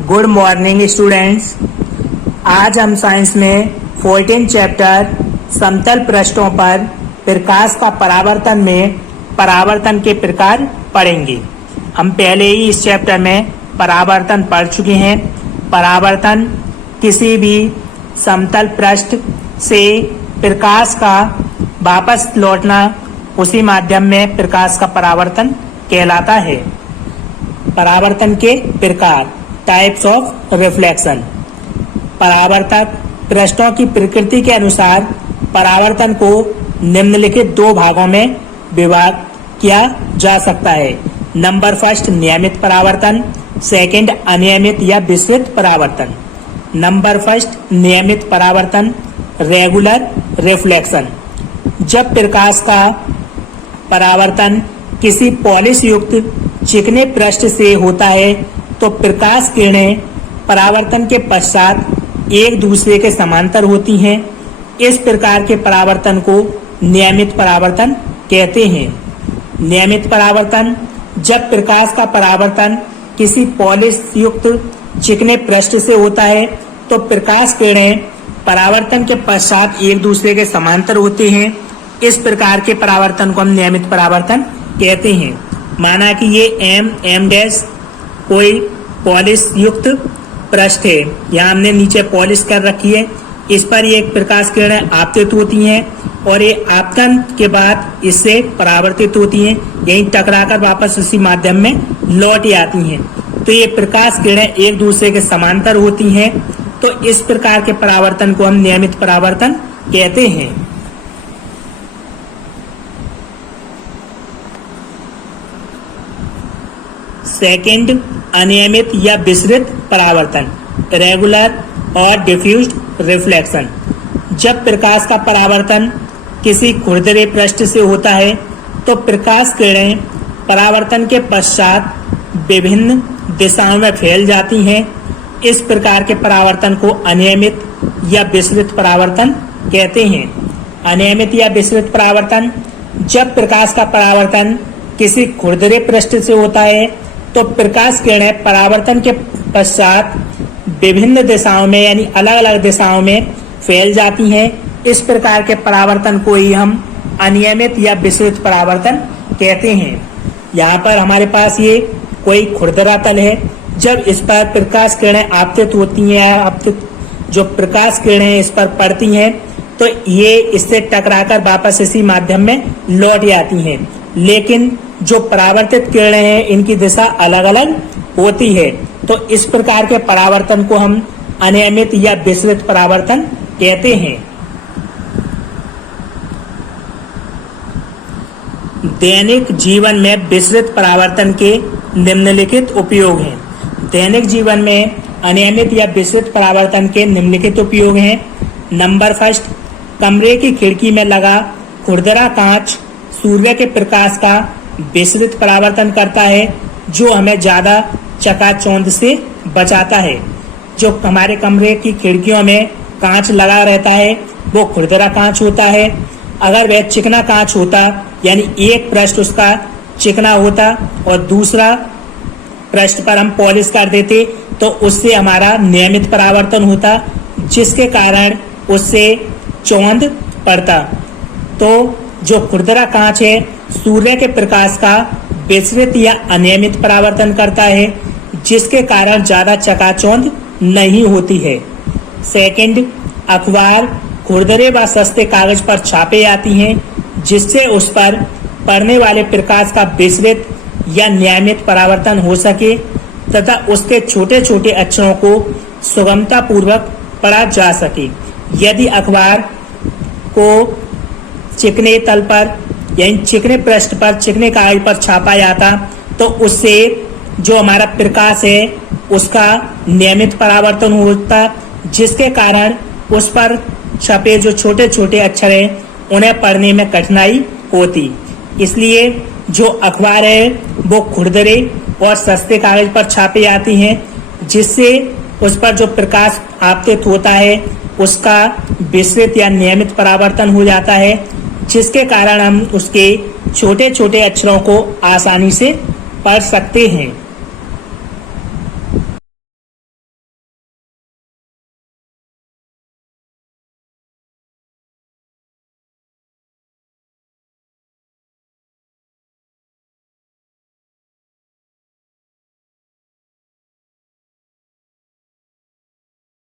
Good morning students. आज हम science में 14 चैप्टर समतल पृष्ठों पर प्रकाश का परावर्तन में परावर्तन के प्रकार पढ़ेंगे। हम पहले ही इस चैप्टर में परावर्तन पढ़ चुके हैं। परावर्तन किसी भी समतल पृष्ठ से प्रकाश का वापस लौटना, उसी माध्यम में प्रकाश का परावर्तन कहलाता है। परावर्तन के प्रकार, टाइप्स ऑफ रिफ्लेक्शन। परावर्तक पृष्ठों की प्रकृति के अनुसार परावर्तन को निम्नलिखित दो भागों में विभाग किया जा सकता है। नंबर फर्स्ट, नियमित परावर्तन। सेकंड, अनियमित या विस्तृत परावर्तन। नंबर फर्स्ट, नियमित परावर्तन, रेगुलर रिफ्लेक्शन। जब प्रकाश का परावर्तन किसी पॉलिश युक्त चिकने पृष्ठ से होता है तो प्रकाश किरणें परावर्तन के पश्चात एक दूसरे के समांतर होती हैं। इस प्रकार के परावर्तन को नियमित परावर्तन कहते हैं। नियमित परावर्तन, जब प्रकाश का परावर्तन किसी पॉलिश युक्त चिकने पृष्ठ से होता है तो प्रकाश किरणें परावर्तन के पश्चात एक दूसरे के समांतर होते हैं। इस प्रकार के परावर्तन को हम नियमित परावर्तन कहते हैं। माना कि ये एम डैश कोई पॉलिश युक्त पृष्ठ है, यहाँ हमने नीचे पॉलिश कर रखी है, इस पर ये प्रकाश किरणें आपतित होती हैं और ये आपतन के बाद इससे परावर्तित होती हैं, यहीं टकराकर वापस उसी माध्यम में लौट आती हैं। तो ये प्रकाश किरणें एक दूसरे के समांतर होती हैं। तो इस प्रकार के परावर्तन को हम नियमित परावर्तन कहते हैं। सेकंड, अनियमित या विस्तृत परावर्तन, रेगुलर और डिफ्यूज्ड रिफ्लेक्शन। जब प्रकाश का परावर्तन किसी खुरदरे पृष्ठ से होता है तो प्रकाश किरणें परावर्तन के पश्चात विभिन्न दिशाओं में फैल जाती हैं। इस प्रकार के परावर्तन को अनियमित या विस्तृत परावर्तन कहते हैं। अनियमित या विस्तृत परावर्तन, जब प्रकाश का परावर्तन किसी खुरदरे पृष्ठ से होता है तो प्रकाश किरणें परावर्तन के पश्चात विभिन्न दिशाओं में यानी अलग अलग दिशाओं में फैल जाती हैं। इस प्रकार के परावर्तन को ही हम अनियमित या विस्तृत परावर्तन कहते हैं। यहाँ पर हमारे पास ये कोई खुरदरा तल है, जब इस पर प्रकाश किरणें आपतित होती हैं, आपतित जो प्रकाश किरणें इस पर पड़ती हैं तो ये इससे टकराकर वापस इसी माध्यम में लौट आती हैं। लेकिन जो परावर्तित किरणें हैं इनकी दिशा अलग अलग होती है। तो इस प्रकार के परावर्तन को हम अनियमित या विस्तृत परावर्तन कहते हैं। दैनिक जीवन में विस्तृत परावर्तन के निम्नलिखित उपयोग हैं। दैनिक जीवन में अनियमित या विस्तृत परावर्तन के निम्नलिखित उपयोग हैं। नंबर फर्स्ट, कमरे की खिड़की में लगा खुरदरा कांच सूर्य के प्रकाश का विस्तृत परावर्तन करता है, जो हमें ज्यादा चकाचौंध से बचाता है। जो हमारे कमरे की खिड़कियों में कांच लगा रहता है वो खुरदरा कांच होता है। अगर वह चिकना कांच होता यानी एक पृष्ठ उसका चिकना होता और दूसरा पृष्ठ पर हम पॉलिश कर देते तो उससे हमारा नियमित परावर्तन होता, जिसके कारण उससे चौंध पड़ता। तो जो खुरदरा कांच है सूर्य के प्रकाश का विस्तृत या अनियमित परावर्तन करता है, जिसके कारण ज्यादा चकाचौंध नहीं होती है। सेकंड, अखबार खुरदरे व सस्ते कागज पर छापे जाती हैं, जिससे उस पर पड़ने वाले प्रकाश का विस्तृत या नियमित परावर्तन हो सके तथा उसके छोटे छोटे अक्षरों को सुगमता पूर्वक पढ़ा जा सके। यदि अखबार को चिकने तल पर यानी चिकने पृष्ठ पर चिकने कागज पर छापा जाता तो उससे जो हमारा प्रकाश है उसका नियमित परावर्तन होता, जिसके कारण उस पर छपे जो छोटे छोटे अक्षर हैं उन्हें पढ़ने में कठिनाई होती। इसलिए जो अखबार है वो खुरदरे और सस्ते कागज पर छापे जाती हैं, जिससे उस पर जो प्रकाश आपतित होता है उसका विस्तृत या नियमित परावर्तन हो जाता है, जिसके कारण हम उसके छोटे छोटे अक्षरों को आसानी से पढ़ सकते हैं।